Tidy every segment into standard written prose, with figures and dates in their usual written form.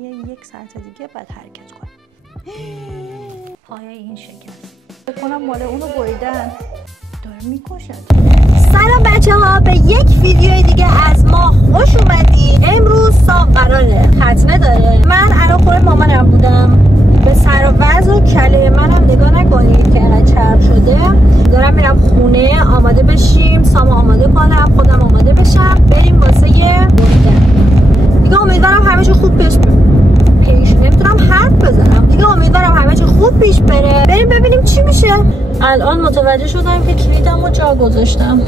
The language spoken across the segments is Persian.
یک ساعت دیگه باید حرکت کنم. پای این شکست بکنم مال اونو بریدن داره میکشد. سلام بچه ها، به یک ویدیو دیگه از ما خوش اومدید. امروز سام قراره ختنه داره. من الان خونه مامانم بودم، به سر و وضع و کله منم نگاه نکنید که انقدر چرب شده. دارم میرم خونه آماده بشیم، سام آماده کنم، خودم آماده بشم، بریم واسه بریدن. دیگه امیدوارم همه چی خوب پیش نمیتونم حرف بزنم دیگه. امیدوارم همه چی خوب پیش بره. بریم ببینیم چی میشه. الان متوجه شدم که کلیدمو جا گذاشتم.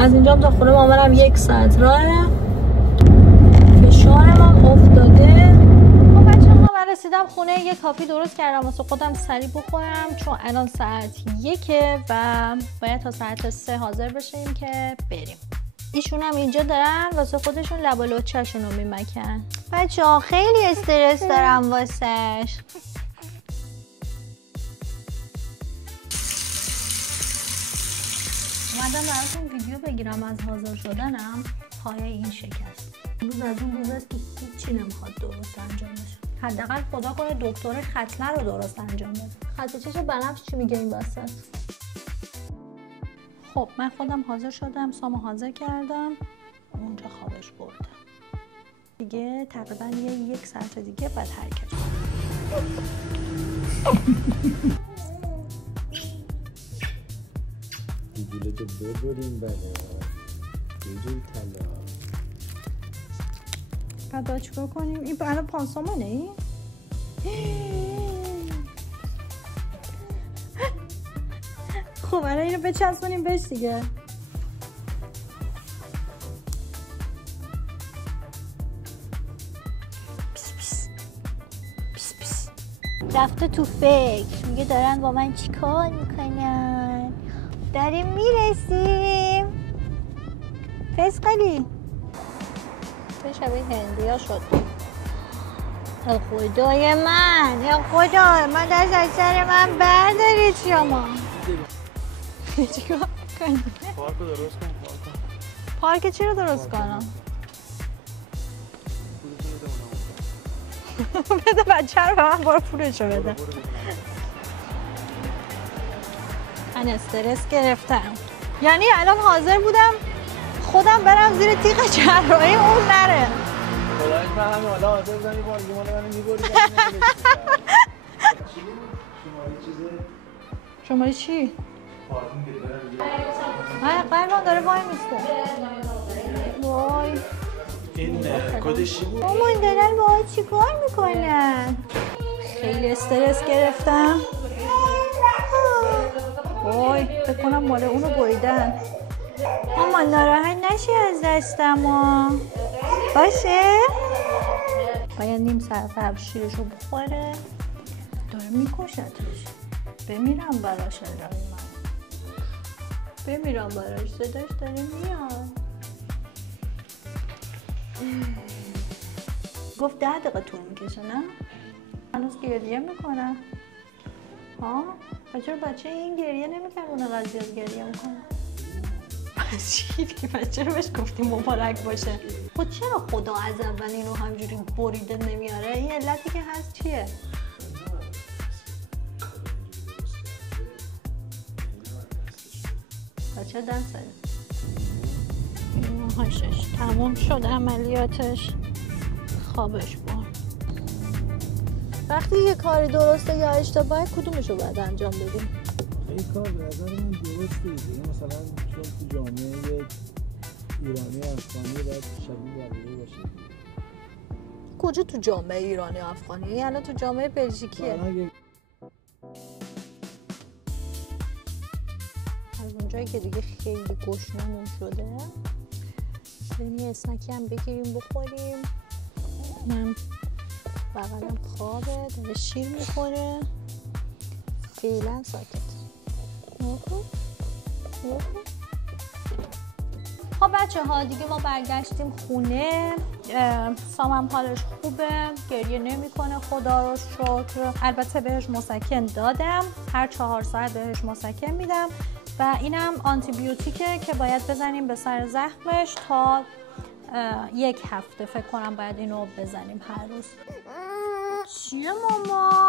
از اینجا تا خونه مامانم 1 ساعت راهه. فشارم افتاده. خب بچه‌ها، من رسیدم خونه. یه کافی درست کردم واسه خودم سریع بخورم، چون الان ساعت 1 و باید تا ساعت 3 حاضر بشیم که بریم. ایشون هم اینجا دارن واسه خودشون لب و لوچه‌شون رو میمکن. بچه‌ها خیلی استرس دارم واسش. اومدم براتون ویدیو بگیرم از حاضر شدنم. پای این شکست. روز از اون روز است که هیچی نمیخواد درست انجام بشه. حداقل خدا کنه دکتر ختنه رو درست انجام بده. خط چش بنفش چی میگه این وسط؟ خب من خودم حاضر شدم، سامو حاضر کردم، اونجا خوابش بردم. دیگه تقریبا 1 ساعت دیگه باید حرکت کنم. دیگه ببریم بله دیگه طلا. بعد چیکار کنیم؟ این الان پانسمانه ای؟ خب الان اینو بچسبونیم بهش دیگه. رفته تو فکر، میگه دارن با من چیکار میکنن. داریم میرسیم. فسقلی به شبیه هندی ها شد. خدای من، یا خدا من دست از سر من بردارید شما. چیکار کنیم؟ پارکو درست کن. پارک چی رو درست کنم؟ بده بچه رو به من، برو پولشو بده. من استرس گرفتم. یعنی الان حاضر بودم خودم برم زیر تیغ جراحی اون نره. خدایش من همین حالا حاضر بودم یه بار دیگه مال منو می‌بری. شماره چی؟ پارکینگ قلبم داره وای میسته. وای این کدش چی بود؟ مامان دارن با ها چی کار میکنن؟ خیلی استرس گرفتم. وای فکر کنم مال اونو بریدن. مامان ناراحت نشی از دستم ها. باشه؟ باید نیم ساعت شیرشو بخوره. داره میکشتش. بمیرم براش الهی من. بمیرم براش، صداش داره میاد. گفت 10 دقیقه طول میکشه نه؟ هنوز گریه میکنه. ها؟ بچه این گریه نمیکنه اون قضیه گریه میکنه. پس چی دیگه؟ بچه رو بهش گفتیم مبارک باشه. خود چرا خدا از اول اینو همجوری بریده نمیاره؟ این علتی که هست چیه؟ بچه دست داره. هاشش تموم شد عملیاتش. خوابش برد. وقتی یه کاری درسته یا اشتباهه کدومشو باید انجام بدیم؟ این کار به نظر من درسته دیگه. مثلا چون تو جامعه ایرانی افغانی باید شبیه بقیه باشه. کجا تو جامعه ایرانی و افغانی؟ یعنی تو جامعه بلژیکیه. از اونجایی که دیگه خیلی گشنمون شده بریم یه اسنکی هم بگیریم بخوریم. من بغلم خوابه داره شیر میکنه. فعلا ساکت. خب بچه ها دیگه ما برگشتیم خونه. سامم حالش خوبه، گریه نمیکنه خدا رو شکر. البته بهش مسکن دادم، هر 4 ساعت بهش مسکن میدم و اینم آنتی بیوتیکه که باید بزنیم به سر زخمش تا 1 هفته فکر کنم باید اینو بزنیم هر روز. چیه ماما؟